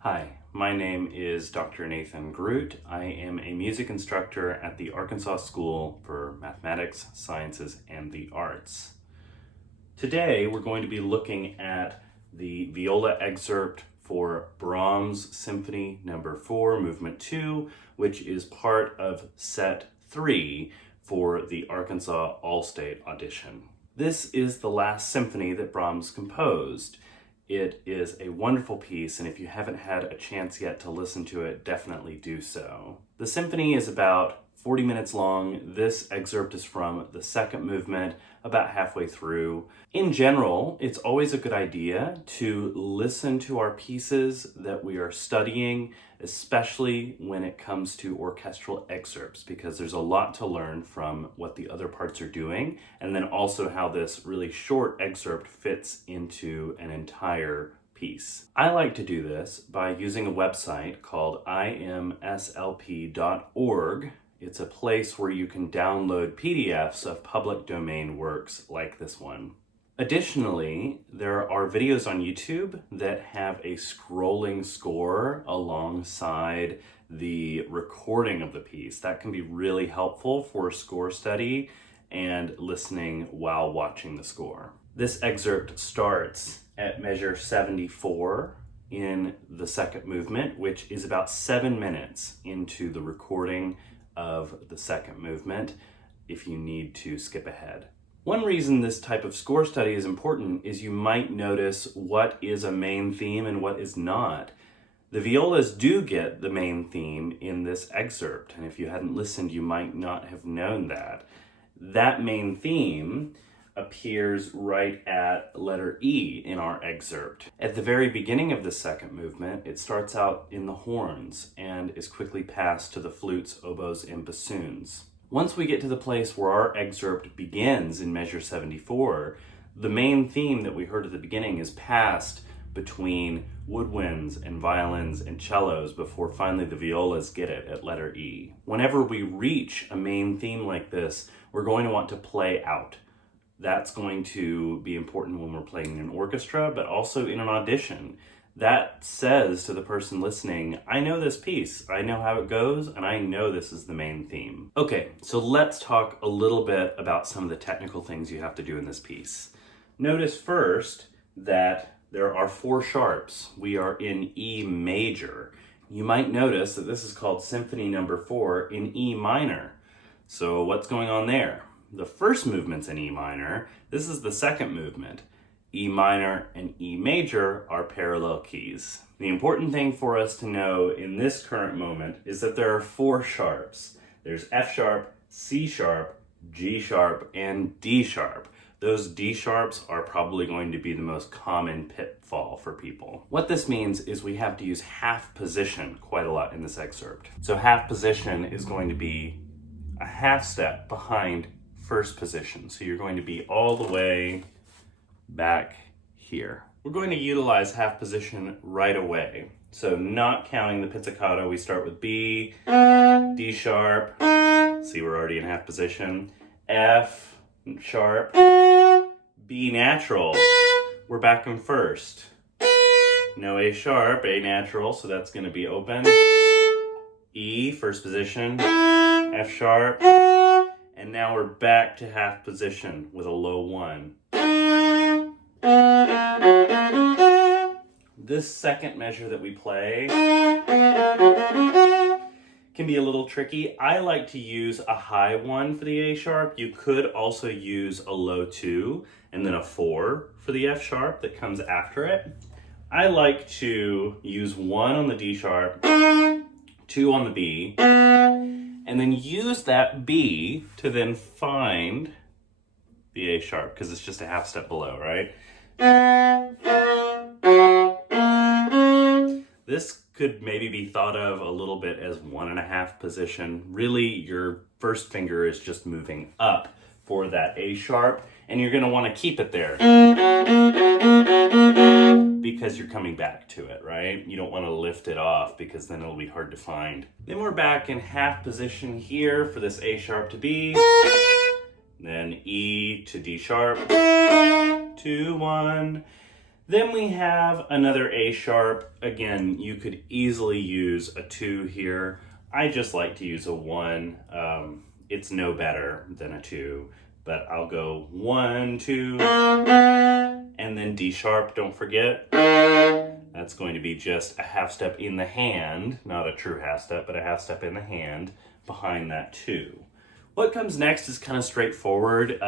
Hi, my name is Dr. Nathan Groot. I am a music instructor at the Arkansas School for Mathematics, Sciences, and the Arts. Today we're going to be looking at the viola excerpt for Brahms Symphony No. 4, Movement 2, which is part of Set 3 for the Arkansas All-State Audition. This is the last symphony that Brahms composed. It is a wonderful piece, and if you haven't had a chance yet to listen to it, definitely do so. The symphony is about 40 minutes long. This excerpt is from the second movement, about halfway through. In general, it's always a good idea to listen to our pieces that we are studying, especially when it comes to orchestral excerpts, because there's a lot to learn from what the other parts are doing, and then also how this really short excerpt fits into an entire piece. I like to do this by using a website called ASMSLP.org. It's a place where you can download PDFs of public domain works like this one. Additionally, there are videos on YouTube that have a scrolling score alongside the recording of the piece. That can be really helpful for score study and listening while watching the score. This excerpt starts at measure 74 in the second movement, which is about 7 minutes into the recording of the second movement if you need to skip ahead. One reason this type of score study is important is you might notice what is a main theme and what is not. The violas do get the main theme in this excerpt, and if you hadn't listened, you might not have known that. That main theme appears right at letter E in our excerpt. At the very beginning of the second movement, it starts out in the horns and is quickly passed to the flutes, oboes, and bassoons. Once we get to the place where our excerpt begins in measure 74, the main theme that we heard at the beginning is passed between woodwinds and violins and cellos before finally the violas get it at letter E. Whenever we reach a main theme like this, we're going to want to play out. That's going to be important when we're playing in an orchestra, but also in an audition. That says to the person listening, I know this piece, I know how it goes, and I know this is the main theme. Okay, so let's talk a little bit about some of the technical things you have to do in this piece. Notice first that there are 4 sharps. We are in E major. You might notice that this is called Symphony No. 4 in E minor. So what's going on there? The first movement's in E minor. This is the second movement. E minor and E major are parallel keys. The important thing for us to know in this current moment is that there are 4 sharps. There's F sharp, C sharp, G sharp, and D sharp. Those D sharps are probably going to be the most common pitfall for people. What this means is we have to use half position quite a lot in this excerpt. So half position is going to be a half step behind first position. So you're going to be all the way back here. We're going to utilize half position right away. So not counting the pizzicato, we start with B, D sharp, see we're already in half position, F sharp, B natural, we're back in first. No A sharp, A natural, so that's going to be open. E, first position, F sharp, and now we're back to half position with a low 1. This second measure that we play can be a little tricky. I like to use a high 1 for the A sharp. You could also use a low 2 and then a 4 for the F sharp that comes after it. I like to use 1 on the D sharp, 2 on the B, and then use that B to then find the A sharp, because it's just a half step below, right? This could maybe be thought of a little bit as 1.5 position. Really, your first finger is just moving up for that A sharp, and you're gonna wanna keep it there because you're coming back to it, right? You don't wanna lift it off because then it'll be hard to find. Then we're back in half position here for this A sharp to B, then E to D sharp, 2, 1. Then we have another A sharp. Again, you could easily use a 2 here. I just like to use a 1. It's no better than a 2, but I'll go 1, 2, and then D sharp, don't forget. That's going to be just a half step in the hand, not a true half step, but a half step in the hand behind that 2. What comes next is kind of straightforward.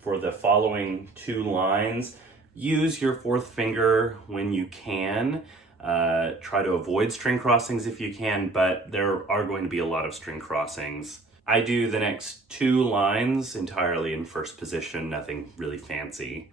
For the following 2 lines, use your 4th finger when you can. Try to avoid string crossings if you can, but there are going to be a lot of string crossings. I do the next 2 lines entirely in first position, nothing really fancy.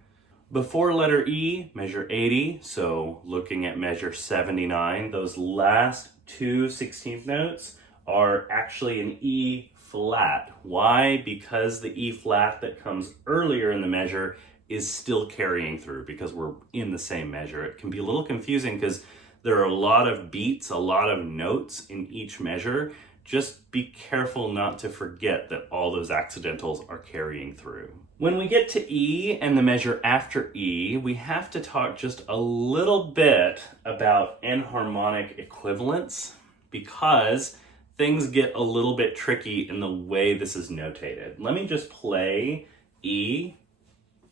Before letter E, measure 80, so looking at measure 79, those last 2 16th notes are actually an E flat. Why? Because the E flat that comes earlier in the measure is still carrying through because we're in the same measure. It can be a little confusing because there are a lot of beats, a lot of notes in each measure. Just be careful not to forget that all those accidentals are carrying through. When we get to E and the measure after E, we have to talk just a little bit about enharmonic equivalence because things get a little bit tricky in the way this is notated. Let me just play E,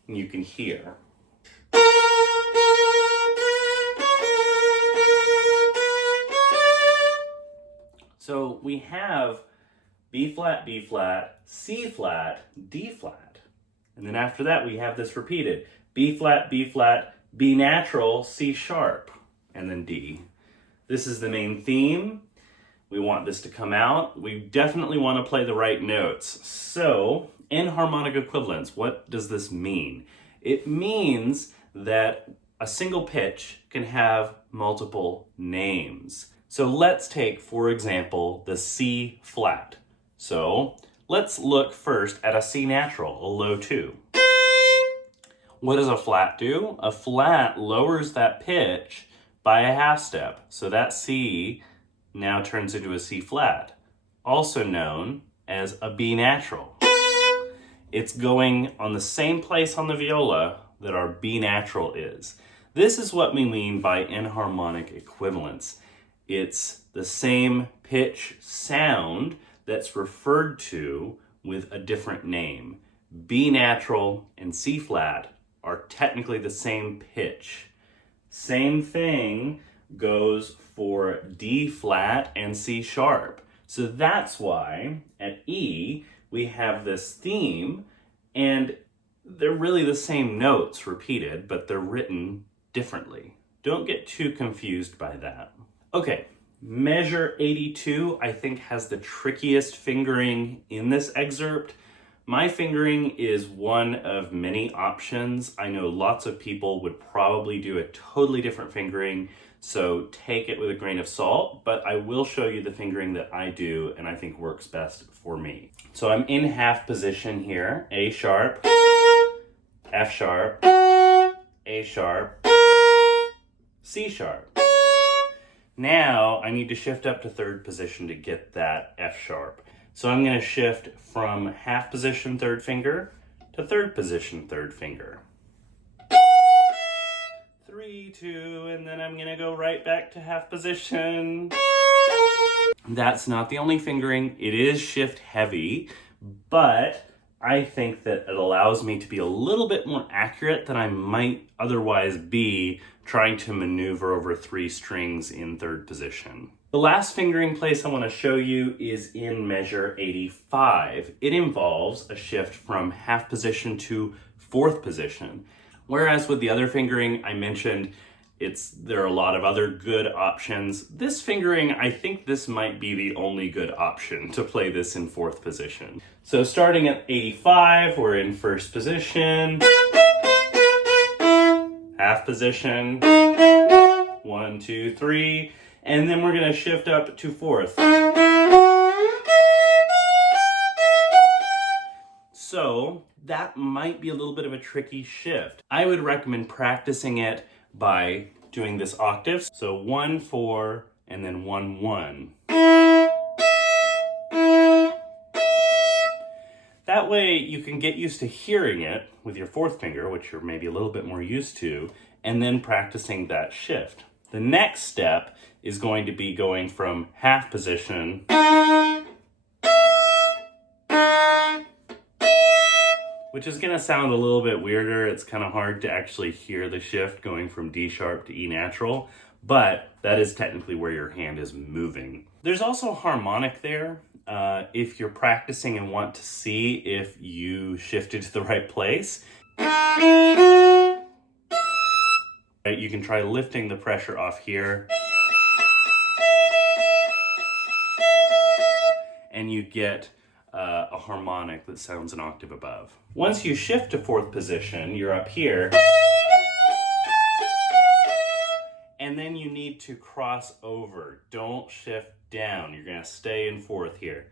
and you can hear. So we have B flat, B flat, C flat, D flat. And then after that we have this repeated. B flat, B flat, B natural, C sharp, and then D. This is the main theme. We want this to come out. We definitely want to play the right notes. So, enharmonic equivalence, what does this mean? It means that a single pitch can have multiple names. So let's take, for example, the C flat. So let's look first at a C natural, a low 2. What does a flat do? A flat lowers that pitch by a half step. So that C now turns into a C flat, also known as a B natural. It's going on the same place on the viola that our B natural is. This is what we mean by enharmonic equivalence. It's the same pitch sound that's referred to with a different name. B natural and C flat are technically the same pitch. Same thing goes for D flat and C sharp. So that's why at E we have this theme, and they're really the same notes repeated, but they're written differently. Don't get too confused by that. Okay, measure 82 I think has the trickiest fingering in this excerpt. My fingering is one of many options. I know lots of people would probably do a totally different fingering, so take it with a grain of salt, but I will show you the fingering that I do and I think works best for me. So I'm in half position here, A sharp, F sharp, A sharp, C sharp. Now I need to shift up to 3rd position to get that F sharp. So I'm going to shift from half position 3rd finger to 3rd position 3rd finger. 3, 2, and then I'm going to go right back to half position. That's not the only fingering. It is shift heavy, but I think that it allows me to be a little bit more accurate than I might otherwise be trying to maneuver over 3 strings in 3rd position. The last fingering place I want to show you is in measure 85. It involves a shift from half position to 4th position. Whereas with the other fingering I mentioned, There are a lot of other good options. This fingering, I think this might be the only good option to play this in 4th position. So starting at 85, we're in 1st position, half position, 1, 2, 3, and then we're gonna shift up to 4th. So that might be a little bit of a tricky shift. I would recommend practicing it by doing this octave. So 1, 4, and then 1, 1. That way you can get used to hearing it with your 4th finger, which you're maybe a little bit more used to, and then practicing that shift. The next step is going to be going from half position which is going to sound a little bit weirder. It's kind of hard to actually hear the shift going from D sharp to E natural, but that is technically where your hand is moving. There's also a harmonic there. If you're practicing and want to see if you shifted to the right place, you can try lifting the pressure off here, and you get a harmonic that sounds an octave above. Once you shift to 4th position, you're up here, and then you need to cross over. Don't shift down. You're going to stay in 4th here.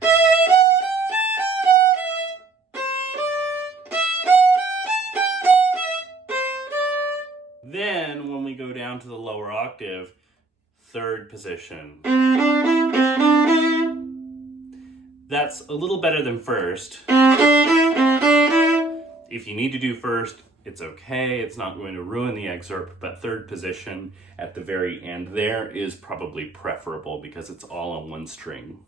Then, when we go down to the lower octave, 3rd position. That's a little better than 1st. If you need to do 1st, it's okay. It's not going to ruin the excerpt, but 3rd position at the very end there is probably preferable because it's all on 1 string.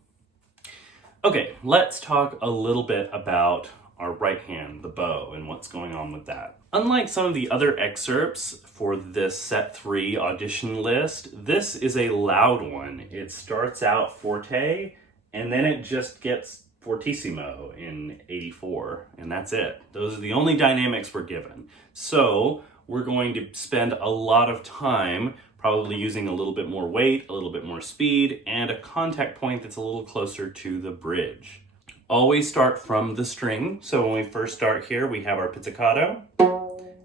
Okay, let's talk a little bit about our right hand, the bow, and what's going on with that. Unlike some of the other excerpts for this set 3 audition list, this is a loud one. It starts out forte, and then it just gets fortissimo in 84, and that's it. Those are the only dynamics we're given. So we're going to spend a lot of time probably using a little bit more weight, a little bit more speed, and a contact point that's a little closer to the bridge. Always start from the string. So when we first start here, we have our pizzicato,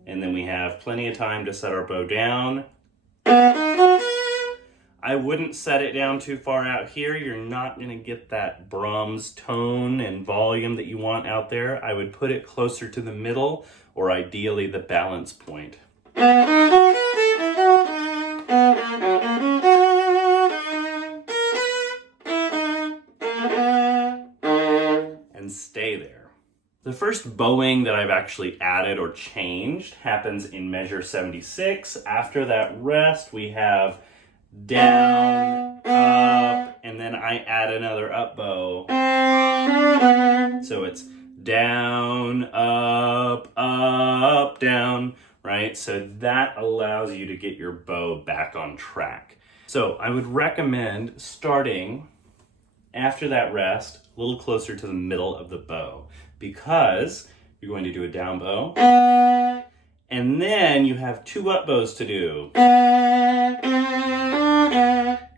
and then we have plenty of time to set our bow down. I wouldn't set it down too far out here. You're not going to get that Brahms tone and volume that you want out there. I would put it closer to the middle, or ideally the balance point. And stay there. The first bowing that I've actually added or changed happens in measure 76. After that rest, we have down, up, and then I add another up bow. So it's down, up, down, right? So that allows you to get your bow back on track. So I would recommend starting after that rest a little closer to the middle of the bow, because you're going to do a down bow, and then you have 2 up bows to do.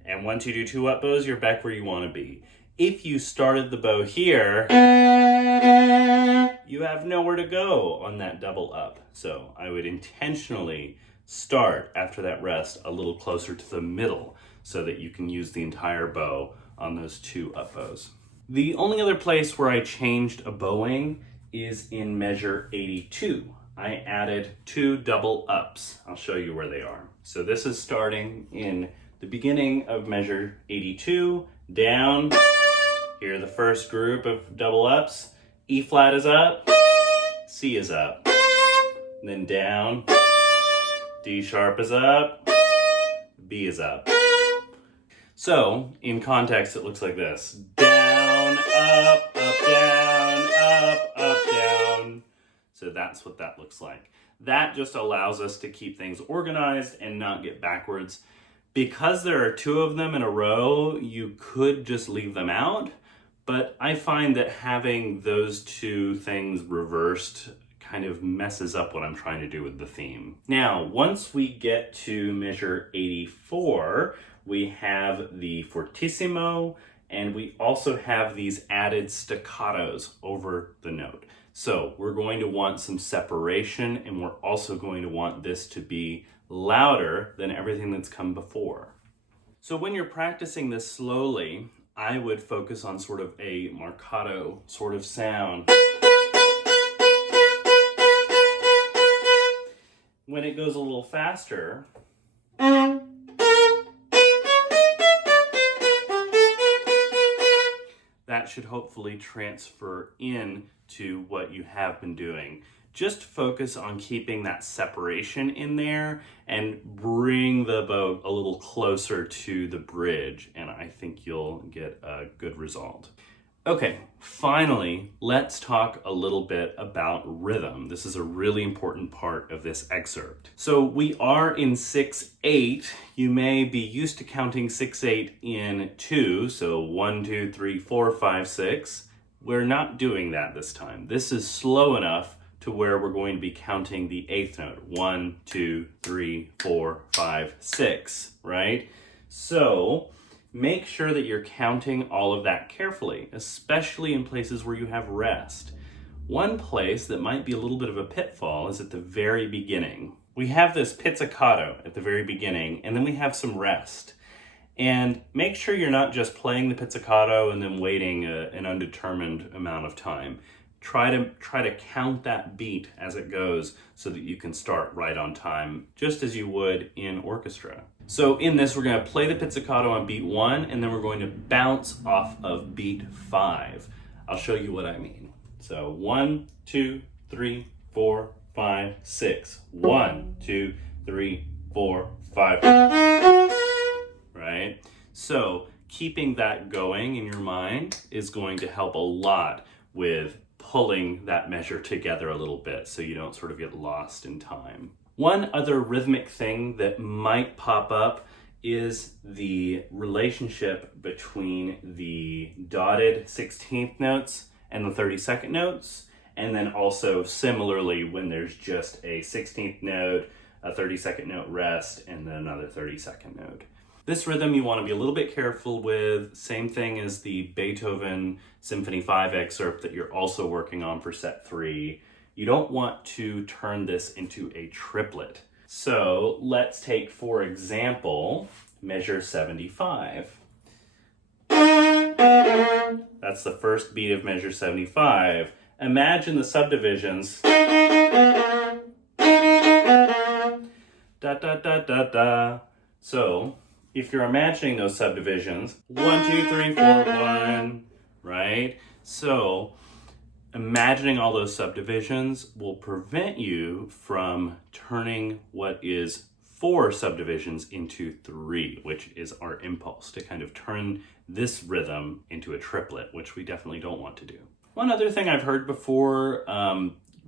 And once you do 2 up bows, you're back where you want to be. If you started the bow here, you have nowhere to go on that double up. So I would intentionally start after that rest a little closer to the middle so that you can use the entire bow on those 2 up bows. The only other place where I changed a bowing is in measure 82. I added 2 double ups. I'll show you where they are. So this is starting in the beginning of measure 82, down. Here are the first group of double ups. E flat is up, C is up, and then down, D sharp is up, B is up. So in context, it looks like this. Down, up, down, up, down. So that's what that looks like. That just allows us to keep things organized and not get backwards. Because there are 2 of them in a row, you could just leave them out, but I find that having those 2 things reversed kind of messes up what I'm trying to do with the theme. Now, once we get to measure 84, we have the fortissimo, and we also have these added staccatos over the note. So we're going to want some separation, and we're also going to want this to be louder than everything that's come before. So when you're practicing this slowly, I would focus on sort of a marcato sort of sound. When it goes a little faster, that should hopefully transfer in to what you have been doing. Just focus on keeping that separation in there and bring the bow a little closer to the bridge, and I think you'll get a good result. Okay, finally, let's talk a little bit about rhythm. This is a really important part of this excerpt. So we are in 6/8. You may be used to counting 6/8 in 2, so 1, 2, 3, 4, 5, 6. We're not doing that this time. This is slow enough to where we're going to be counting the 8th note. 1, 2, 3, 4, 5, 6, right? So make sure that you're counting all of that carefully, especially in places where you have rest. One place that might be a little bit of a pitfall is at the very beginning. We have this pizzicato at the very beginning, and then we have some rest. And make sure you're not just playing the pizzicato and then waiting an undetermined amount of time. Try to count that beat as it goes so that you can start right on time, just as you would in orchestra. So in this, we're going to play the pizzicato on beat 1, and then we're going to bounce off of beat 5. I'll show you what I mean. So 1, 2, 3, 4, 5, 6. 1, 2, 3, 4, 5. Right? So keeping that going in your mind is going to help a lot with pulling that measure together a little bit so you don't sort of get lost in time. One other rhythmic thing that might pop up is the relationship between the dotted 16th notes and the 32nd notes, and then also similarly when there's just a 16th note, a 32nd note rest, and then another 32nd note. This rhythm you want to be a little bit careful with. Same thing as the Beethoven Symphony 5 excerpt that you're also working on for set 3. You don't want to turn this into a triplet. So let's take, for example, measure 75. That's the first beat of measure 75. Imagine the subdivisions. Da da da da da. So if you're imagining those subdivisions, 1, 2, 3, 4, 1, right? So imagining all those subdivisions will prevent you from turning what is 4 subdivisions into 3, which is our impulse to kind of turn this rhythm into a triplet, which we definitely don't want to do. One other thing I've heard before,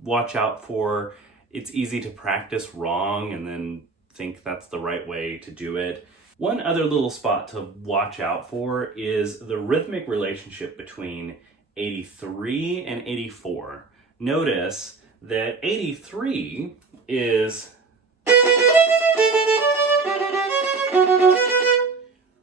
watch out for, it's easy to practice wrong and then think that's the right way to do it. One other little spot to watch out for is the rhythmic relationship between 83 and 84. Notice that 83 is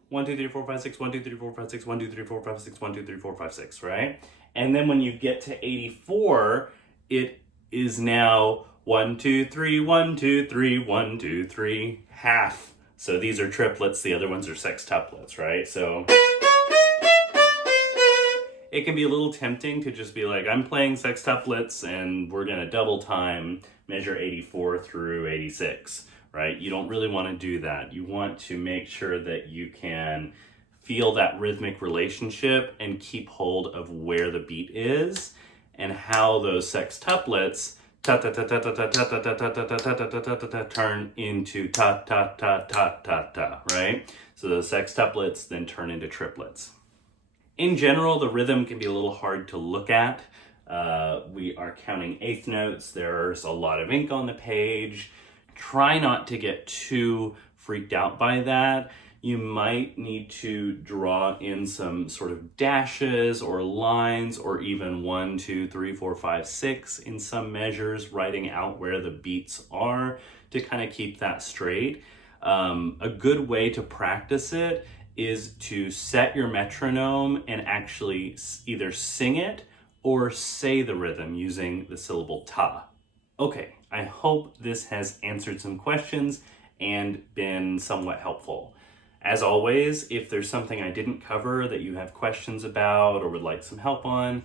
1, 2, 3, 4, 5, 6, 1, 2, 3, 4, 5, 6, 1, 2, 3, 4, 5, 6, 1, 2, 3, 4, 5, 6, right? And then when you get to 84, it is now 1, 2, 3, 1, 2, 3, 1, 2, 3, half. So these are triplets, the other ones are sextuplets, right? So it can be a little tempting to just be like, I'm playing sextuplets and we're gonna double time measure 84 through 86, right? You don't really wanna do that. You want to make sure that you can feel that rhythmic relationship and keep hold of where the beat is and how those sextuplets turn into ta ta ta ta ta ta, right? So the sextuplets then turn into triplets. In general, the rhythm can be a little hard to look at. We are counting eighth notes. There's a lot of ink on the page. Try not to get too freaked out by that. You might need to draw in some sort of dashes or lines, or even 1, 2, 3, 4, 5, 6 in some measures, writing out where the beats are to kind of keep that straight. A good way to practice it is to set your metronome and actually either sing it or say the rhythm using the syllable ta. Okay, I hope this has answered some questions and been somewhat helpful. As always, if there's something I didn't cover that you have questions about or would like some help on,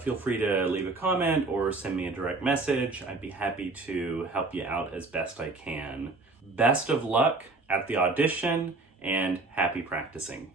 feel free to leave a comment or send me a direct message. I'd be happy to help you out as best I can. Best of luck at the audition and happy practicing.